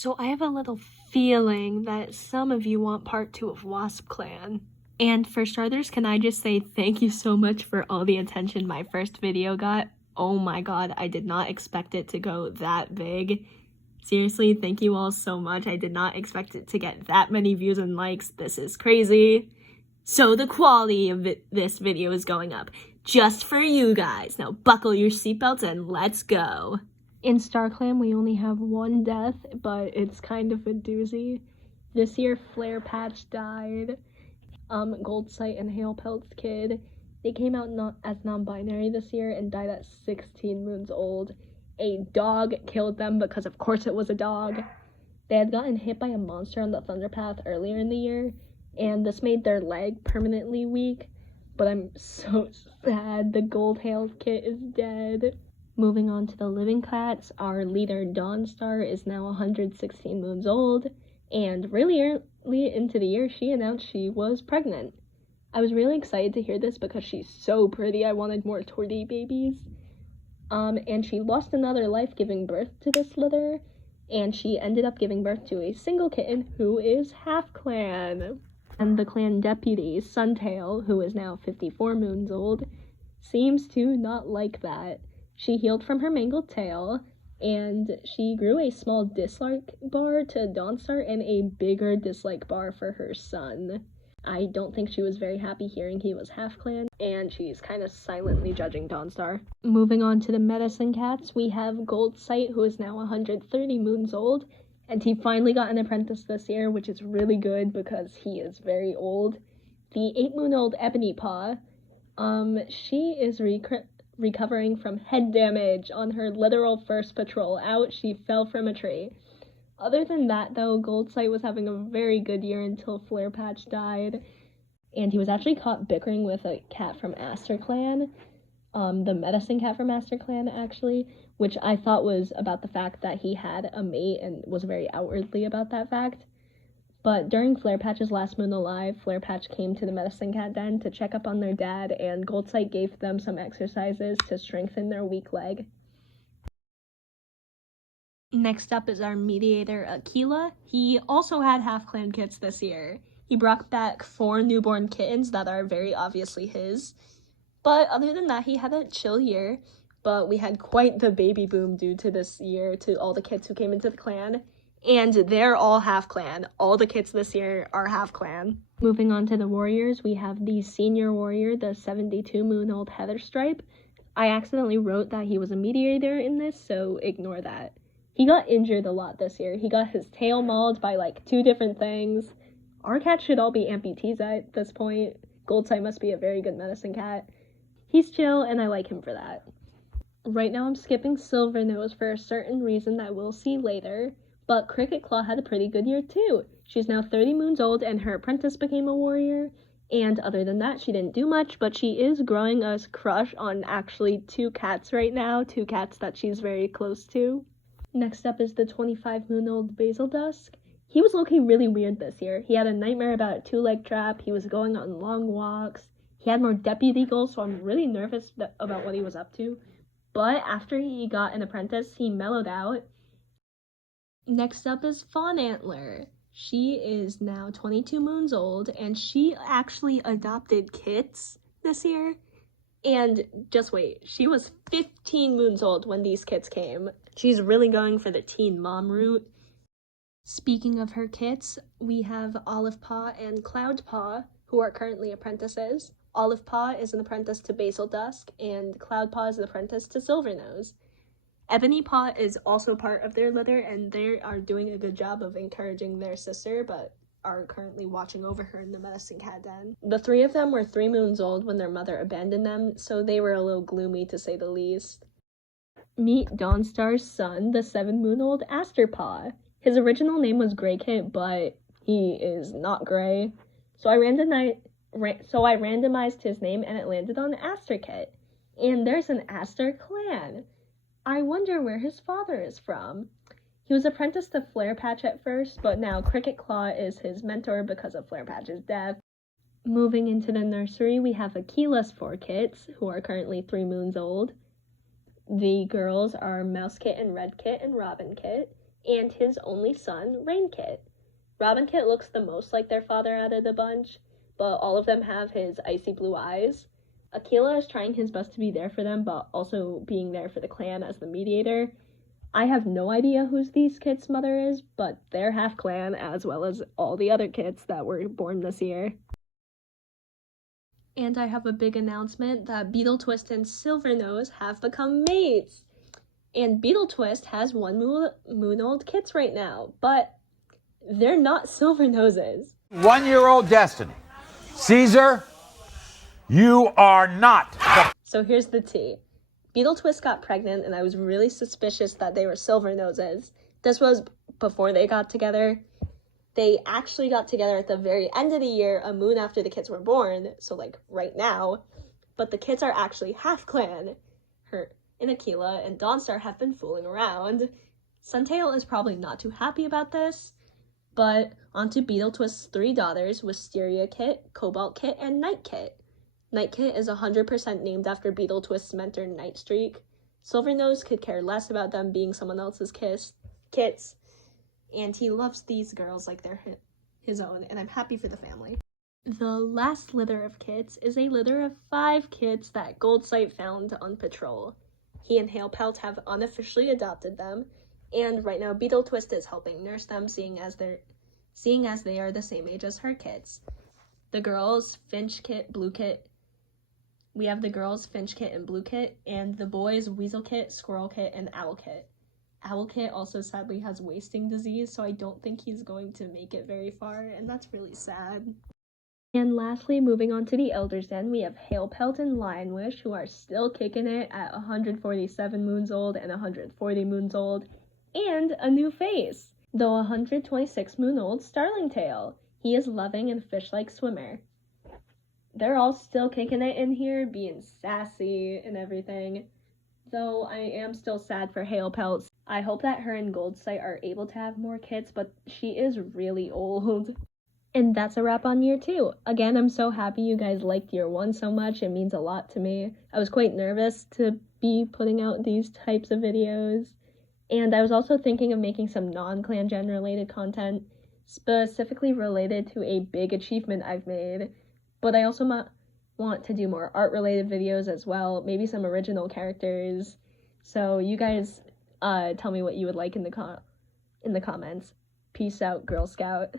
So I have a little feeling that some of you want part 2 of WaspClan. And for starters, can I just say thank you so much for all the attention my first video got. Oh my god, I did not expect it to go that big. Seriously, thank you all so much. I did not expect it to get that many views and likes. This is crazy. So the quality of this video is going up just for you guys. Now buckle your seatbelts and let's go. In StarClan, we only have one death, but it's kind of a doozy. This year, Flare Patch died. Goldsight and Hailpelt's kid. They came out as non-binary this year and died at 16 moons old. A dog killed them because of course it was a dog. They had gotten hit by a monster on the Thunderpath earlier in the year, and this made their leg permanently weak. But I'm so sad the Goldhail's kit is dead. Moving on to the living cats, our leader Dawnstar is now 116 moons old, and really early into the year she announced she was pregnant. I was really excited to hear this because she's so pretty. I wanted more Torty babies. And she lost another life giving birth to this litter, and she ended up giving birth to a single kitten who is half clan. And the clan deputy, Suntail, who is now 54 moons old, seems to not like that. She healed from her mangled tail, and she grew a small dislike bar to Dawnstar and a bigger dislike bar for her son. I don't think she was very happy hearing he was half-clan, and she's kind of silently judging Dawnstar. Moving on to the medicine cats, we have Goldsight, who is now 130 moons old, and he finally got an apprentice this year, which is really good because he is very old. The 8-moon-old Ebony Paw, she is recovering from head damage on her literal first patrol out. She fell from a tree. Other than that, though, Goldsight was having a very good year until Flare Patch died, and he was actually caught bickering with a cat from StarClan, the medicine cat from StarClan, actually, which I thought was about the fact that he had a mate and was very outwardly about that fact. But during Flare Patch's last moon alive, Flare Patch came to the medicine cat den to check up on their dad, and Goldsight gave them some exercises to strengthen their weak leg. Next up is our mediator, Aquila. He also had half-clan kits this year. He brought back 4 newborn kittens that are very obviously his. But other than that, he had a chill year. But we had quite the baby boom due to this year, to all the kids who came into the clan. And they're all half-clan. All the kids this year are half-clan. Moving on to the warriors, we have the senior warrior, the 72-moon-old Heatherstripe. I accidentally wrote that he was a mediator in this, so ignore that. He got injured a lot this year. He got his tail mauled by like 2 different things. Our cats should all be amputees at this point. Goldsight must be a very good medicine cat. He's chill, and I like him for that. Right now I'm skipping Silvernose for a certain reason that we'll see later. But Cricket Claw had a pretty good year too. She's now 30 moons old and her apprentice became a warrior. And other than that, she didn't do much, but she is growing a crush on actually 2 cats right now. 2 cats that she's very close to. Next up is the 25-moon-old Basil Dusk. He was looking really weird this year. He had a nightmare about a 2-leg trap. He was going on long walks. He had more deputy goals, so I'm really nervous about what he was up to. But after he got an apprentice, he mellowed out. Next up is Fawn Antler. She is now 22 moons old, and she actually adopted kits this year. And just wait, she was 15 moons old when these kits came. She's really going for the teen mom route. Speaking of her kits, we have Olive Paw and Cloud Paw, who are currently apprentices. Olive Paw is an apprentice to Basil Dusk, and Cloud Paw is an apprentice to Silvernose. Ebony Paw is also part of their litter, and they are doing a good job of encouraging their sister, but are currently watching over her in the medicine cat den. The 3 of them were 3 moons old when their mother abandoned them, so they were a little gloomy to say the least. Meet Dawnstar's son, the 7-moon-old Asterpaw. His original name was Graykit, but he is not gray. So I randomized his name and it landed on Asterkit. And there's an StarClan. I wonder where his father is from. He was apprenticed to Flare Patch at first, but now Cricket Claw is his mentor because of Flare Patch's death. Moving into the nursery, we have Aquila's 4 kits, who are currently 3 moons old. The girls are Mouse Kit and Red Kit and Robin Kit, and his only son, Rain Kit. Robin Kit looks the most like their father out of the bunch, but all of them have his icy blue eyes. Aquila is trying his best to be there for them, but also being there for the clan as the mediator. I have no idea who these kids' mother is, but they're half clan as well as all the other kids that were born this year. And I have a big announcement that Beetle Twist and Silvernose have become mates. And Beetle Twist has 1 moon-old kits right now, but they're not Silvernoses. 1-year-old Destiny. Caesar, you are not. So here's the tea. Beetle Twist got pregnant, and I was really suspicious that they were Silvernoses. This was before they got together. They actually got together at the very end of the year, a moon after the kids were born, so like right now. But the kids are actually half clan. Her and Aquila and Dawnstar have been fooling around. Suntail is probably not too happy about this, but onto Beetle Twist's 3 daughters, Wisteria Kit, Cobalt Kit, and Night Kit. Night Kit is 100% named after Beetle Twist's mentor, Nightstreak. Silvernose could care less about them being someone else's kits, and he loves these girls like they're his own, and I'm happy for the family. The last litter of kits is a litter of 5 kits that Goldsight found on patrol. He and Halepelt have unofficially adopted them, and right now Beetle Twist is helping nurse them, seeing as they are the same age as her kits. The girls, Finch Kit, Blue Kit. We have the girls, Finch Kit and Blue Kit, and the boys, Weasel Kit, Squirrel Kit, and Owl Kit. Owl Kit also sadly has wasting disease, so I don't think he's going to make it very far, and that's really sad. And lastly, moving on to the Elder's Den, we have Halepelt and Lionwish, who are still kicking it at 147 moons old and 140 moons old, and a new face, the 126 moon old Starling Tail. He is loving and fish-like swimmer. They're all still kicking it in here, being sassy and everything. Though I am still sad for Halepelt. I hope that her and Goldsight are able to have more kids, but she is really old. And that's a wrap on year 2. Again, I'm so happy you guys liked year 1 so much. It means a lot to me. I was quite nervous to be putting out these types of videos. And I was also thinking of making some non-Clan Gen related content, specifically related to a big achievement I've made. But I also want to do more art-related videos as well, maybe some original characters. So you guys tell me what you would like in the comments. Peace out, Girl Scout.